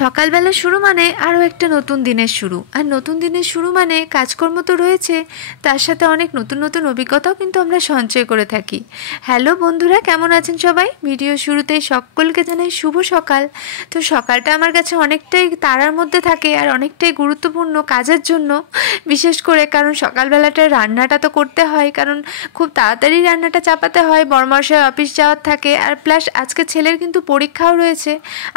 সকালবেলা শুরু মানে আরও একটা নতুন দিনের শুরু, আর নতুন দিনের শুরু মানে কাজকর্ম তো রয়েছে, তার সাথে অনেক নতুন নতুন অভিজ্ঞতাও কিন্তু আমরা সঞ্চয় করে থাকি। হ্যালো বন্ধুরা, কেমন আছেন সবাই? ভিডিও শুরুতেই সকলকে জানাই শুভ সকাল। তো সকালটা আমার কাছে অনেকটাই তাড়ার মধ্যে থাকে আর অনেকটাই গুরুত্বপূর্ণ কাজের জন্য, বিশেষ করে কারণ সকালবেলাটা রান্নাটা তো করতে হয়, কারণ খুব তাড়াতাড়ি রান্নাটা চাপাতে হয়, বড়মশাই অফিস যাওয়ার থাকে, আর প্লাস আজকে ছেলের কিন্তু পরীক্ষাও রয়েছে।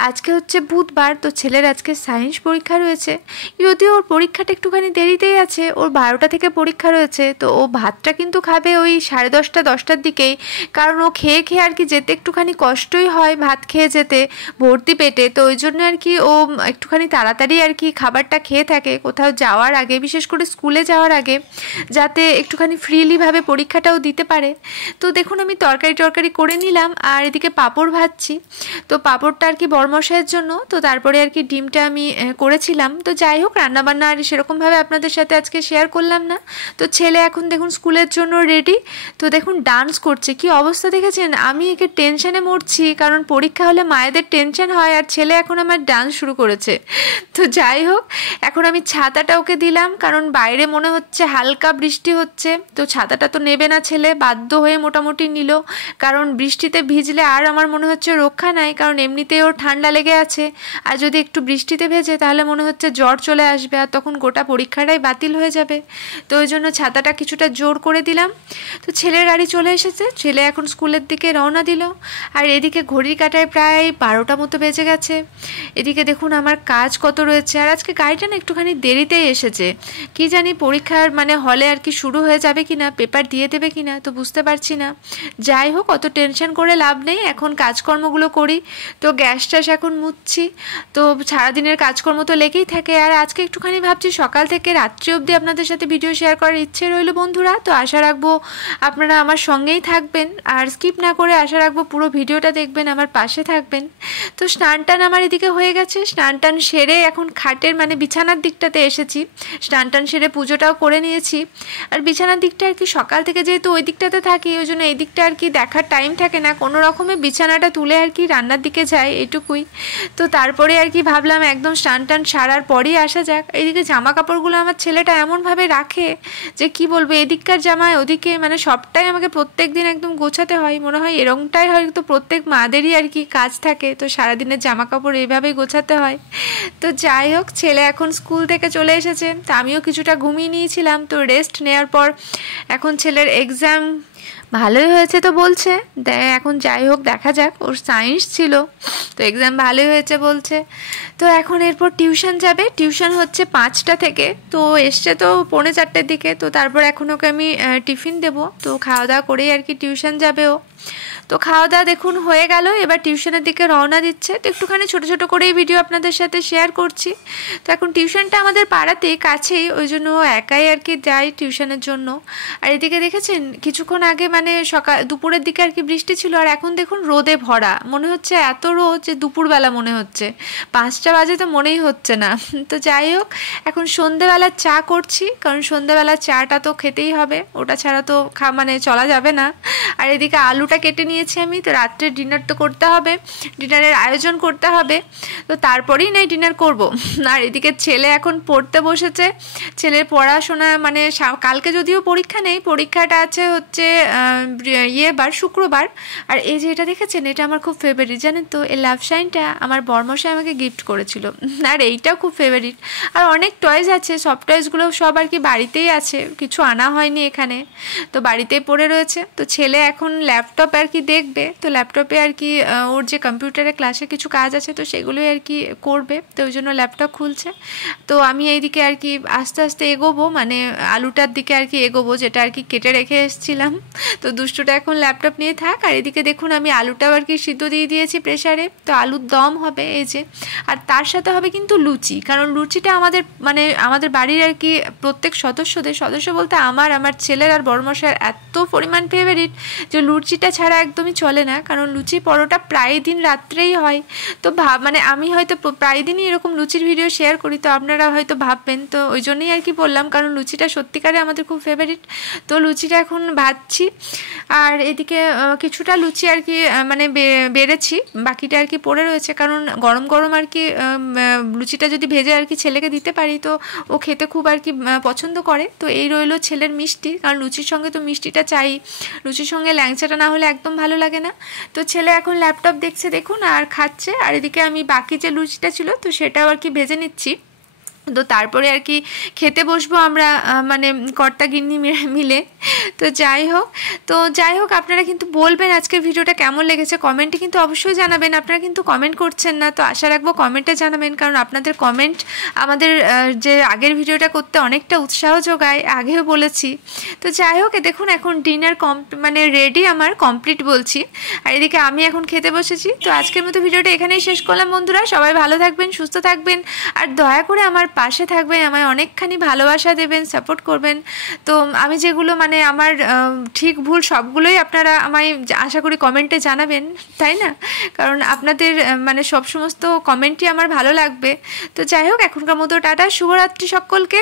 আজকে হচ্ছে বুধবার, তো ছেলের আজকে সায়েন্স পরীক্ষা রয়েছে, যদিও ওর পরীক্ষাটা একটুখানি দেরিতেই আছে, ওর 12টা থেকে পরীক্ষা রয়েছে। তো ও ভাতটা কিন্তু খাবে ওই 10:30-10টার দিকেই, কারণ ও খেয়ে খেয়ে আর কি যেতে একটুখানি কষ্টই হয়, ভাত খেয়ে যেতে ভর্তি পেটে। তো ওই জন্য আর কি ও একটুখানি তাড়াতাড়ি আর কি খাবারটা খেয়ে থাকে কোথাও যাওয়ার আগে, বিশেষ করে স্কুলে যাওয়ার আগে, যাতে একটুখানি ফ্রিলিভাবে পরীক্ষাটাও দিতে পারে। তো দেখুন আমি তরকারি করে নিলাম, আর এদিকে পাঁপড় ভাজছি। তো পাঁপড়টা আর কি বড়মশাইয়ের জন্য, তো তারপরে আর কি ডিমটা আমি করেছিলাম। তো যাই হোক, রান্নাবান্না আর সেরকমভাবে আপনাদের সাথে আজকে শেয়ার করলাম না। তো ছেলে এখন দেখুন স্কুলের জন্য রেডি। তো দেখুন ডান্স করছে, কি অবস্থা দেখেছেন? আমি একে টেনশানে মরছি, কারণ পরীক্ষা হলে মায়েদের টেনশন হয়, আর ছেলে এখন আমার ডান্স শুরু করেছে। তো যাই হোক, এখন আমি ছাতাটা ওকে দিলাম, কারণ বাইরে মনে হচ্ছে হালকা বৃষ্টি হচ্ছে। তো ছাতাটা তো নেবে না ছেলে, বাধ্য হয়ে মোটামুটি নিল, কারণ বৃষ্টিতে ভিজলে আর আমার মনে হচ্ছে রক্ষা নাই, কারণ এমনিতেই ওর ঠান্ডা লেগে আছে, আর যদি একটু বৃষ্টিতে ভেজে তাহলে মনে হচ্ছে জ্বর চলে আসবে, আর তখন গোটা পরীক্ষাটাই বাতিল হয়ে যাবে। তো ওই জন্য ছাতাটা কিছুটা জোর করে দিলাম। তো ছেলের গাড়ি চলে এসেছে, ছেলে এখন স্কুলের দিকে রওনা দিল। আর এদিকে ঘড়ির কাঁটায় প্রায় 12টা মতো বেজে গেছে। এদিকে দেখুন আমার কাজ কত রয়েছে, আর আজকে গাড়িটা না একটুখানি দেরিতেই এসেছে, কি জানি পরীক্ষার মানে হলে আর কি শুরু হয়ে যাবে কিনা, পেপার দিয়ে দেবে কিনা, তো বুঝতে পারছি না। যাই হোক, অত টেনশন করে লাভ নেই, এখন কাজকর্মগুলো করি। তো গ্যাস ট্যাস এখন মুছছি। তো সারাদিনের কাজকর্ম তো লেগেই থাকে, আর আজকে একটুখানি ভাবছি সকাল থেকে রাত্রি অবধি আপনাদের সাথে ভিডিও শেয়ার করার ইচ্ছে রইল বন্ধুরা। তো আশা রাখবো আপনারা আমার সঙ্গেই থাকবেন, আর স্কিপ না করে আশা রাখবো পুরো ভিডিওটা দেখবেন, আমার পাশে থাকবেন। তো স্নান টান আমার এদিকে হয়ে গেছে, স্নান টান সেরে এখন খাটের মানে বিছানার দিকটাতে এসেছি। স্নান টান সেরে পুজোটাও করে নিয়েছি, আর বিছানার দিকটা আর কি সকাল থেকে যেহেতু ওই দিকটাতে থাকি, ওই জন্য এই দিকটা আর কি দেখার টাইম থাকে না, কোনো রকমে বিছানাটা তুলে আর কি রান্নার দিকে যায়, এটুকুই। তো তারপরে আর কি ভাবলাম একদম স্নান টান সারার পরেই আসা যাক। এইদিকে জামা কাপড়গুলো আমার ছেলেটা এমনভাবে রাখে যে কি বলবো, এদিককার জামায় ওদিকে মানে সবটাই আমাকে প্রত্যেক দিন একদম গোছাতে হয়। মনে হয় এরকমটাই হয়তো প্রত্যেক মাদেরই আর কি কাজ থাকে, তো সারাদিনের জামা কাপড় এইভাবেই গোছাতে হয়। তো যাই হোক, ছেলে এখন স্কুল থেকে চলে এসেছে, তো আমিও কিছুটা ঘুমিয়ে নিয়েছিলাম। তো রেস্ট নেওয়ার পর এখন ছেলের এক্সাম ভালোই হয়েছে তো বলছে, এখন যাই হোক দেখা যাক, ওর সায়েন্স ছিল তো এক্সাম ভালোই হয়েছে বলছে। তো এখন এরপর টিউশন যাবে, টিউশন হচ্ছে 5টা থেকে, তো এসছে তো 3:45-4টার দিকে। তো তারপর এখন ওকে আমি টিফিন দেবো, তো খাওয়া দাওয়া করেই আর কি টিউশন যাবে ও। তো খাওয়া দাওয়া দেখুন হয়ে গেল, এবার টিউশনের দিকে রওনা দিচ্ছে। তো একটুখানি ছোটো ছোটো করেই ভিডিও আপনাদের সাথে শেয়ার করছি। তো এখন টিউশনটা আমাদের পাড়াতেই কাছেই, ওই জন্য ও একাই আর কি যায় টিউশনের জন্য। আর এদিকে দেখেছেন কিছুক্ষণ আগে মানে দুপুরের দিকে আর কি বৃষ্টি ছিল, আর এখন দেখুন রোদে ভরা, মনে হচ্ছে এত রোদ যে দুপুরবেলা মনে হচ্ছে, 5টা বাজে তো মনেই হচ্ছে না। তো যাই হোক, এখন সন্ধেবেলা চা করছি, কারণ সন্ধেবেলা চাটা তো খেতেই হবে, ওটা ছাড়া তো মানে চলা যাবে না। আর এদিকে আলুটা কেটে নিয়েছি আমি, তো রাত্রে ডিনার তো করতে হবে, ডিনারের আয়োজন করতে হবে, তো তারপরেই নাই ডিনার করব। আর এদিকে ছেলে এখন পড়তে বসেছে, ছেলের পড়াশোনা মানে কালকে যদিও পরীক্ষা নেই, পরীক্ষাটা আছে হচ্ছে শুক্রবার। আর এই যে এটা দেখেছেন, এটা আমার খুব ফেভারিট জানেন তো, এই লাভ সাইনটা আমার বড়মশাই আমাকে গিফট করেছিল, আর এইটাও খুব ফেভারিট। আর অনেক টয়েস আছে, সব টয়েসগুলো সব আর কি বাড়িতেই আছে, কিছু আনা হয়নি এখানে, তো বাড়িতেই পড়ে রয়েছে। তো ছেলে এখন ল্যাপটপ আর কি দেখবে, তো ল্যাপটপে আর কি ওর যে কম্পিউটারে ক্লাসে কিছু কাজ আছে, তো সেগুলোই আর কি করবে, তো ওই জন্য ল্যাপটপ খুলছে। তো আমি এইদিকে আর কি আস্তে আস্তে এগোবো, মানে আলুটার দিকে আর কি এগোবো, যেটা আর কি কেটে রেখে এসেছিলাম। তো দুষ্টুটা এখন ল্যাপটপ নিয়ে থাক। আর এদিকে দেখুন আমি আলুটাও আর কি সিদ্ধ দিয়ে দিয়েছি প্রেসারে, তো আলুর দম হবে এই যে, আর তার সাথে হবে কিন্তু লুচি, কারণ লুচিটা আমাদের মানে আমাদের বাড়ির আর কি প্রত্যেক সদস্য বলতে আমার ছেলের আর বড়মশাইয়ের এত পরিমাণ ফেভারিট যে লুচিটা লুচিটা ছাড়া একদমই চলে না, কারণ লুচি পরোটা প্রায় দিন রাত্রেই হয়। তো মানে আমি হয়তো প্রায় দিনই এরকম লুচির ভিডিও শেয়ার করি, তো আপনারা হয়তো ভাববেন, তো ওই জন্যই আর কি বললাম, কারণ লুচিটা সত্যিকারে আমাদের খুব ফেভারিট। তো লুচিটা এখন ভাজছি, আর এদিকে কিছুটা লুচি আর কি মানে বেড়েছি, বাকিটা আর কি পড়ে রয়েছে, কারণ গরম গরম আর কি লুচিটা যদি ভেজে আর কি ছেলেকে দিতে পারি তো ও খেতে খুব আর কি পছন্দ করে। তো এই রইলো ছেলের মিষ্টি, কারণ লুচির সঙ্গে তো মিষ্টিটা চাই, লুচির সঙ্গে ল্যাংচাটা না হলে একদম ভালো লাগে না। তো ছেলে এখন ল্যাপটপ দেখছে দেখুন আর খাচ্ছে, আর এদিকে আমি বাকি যে লুচিটা ছিল তো সেটাও আর কি ভেজে নিচ্ছি। তো তারপরে আর কি খেতে বসবো আমরা মানে কর্তা গিন্নি মিলে। তো যাই হোক আপনারা কিন্তু বলবেন আজকের ভিডিওটা কেমন লেগেছে, কমেন্টে কিন্তু অবশ্যই জানাবেন। আপনারা কিন্তু কমেন্ট করছেন না, তো আশা রাখবো কমেন্টে জানাবেন, কারণ আপনাদের কমেন্ট আমাদের যে আগের ভিডিওটা করতে অনেকটা উৎসাহ যোগায়, আগেও বলেছি। তো যাই হোক দেখুন এখন ডিনার মানে রেডি, আমার কমপ্লিট বলছি, আর এদিকে আমি এখন খেতে বসেছি। তো আজকের মতো ভিডিওটা এখানেই শেষ করলাম বন্ধুরা, সবাই ভালো থাকবেন, সুস্থ থাকবেন, আর দয়া করে আমার পাশে থাকবেন, আমায় অনেকখানি ভালোবাসা দেবেন, সাপোর্ট করবেন। তো আমি যেগুলো মানে আমার ঠিক ভুল সবগুলোই আপনারা আমায় আশা করি কমেন্টে জানাবেন, তাই না? কারণ আপনাদের মানে সব সমস্ত কমেন্টই আমার ভালো লাগবে। তো যাই হোক এখনকার মতো টাটা, শুভরাত্রি সকলকে।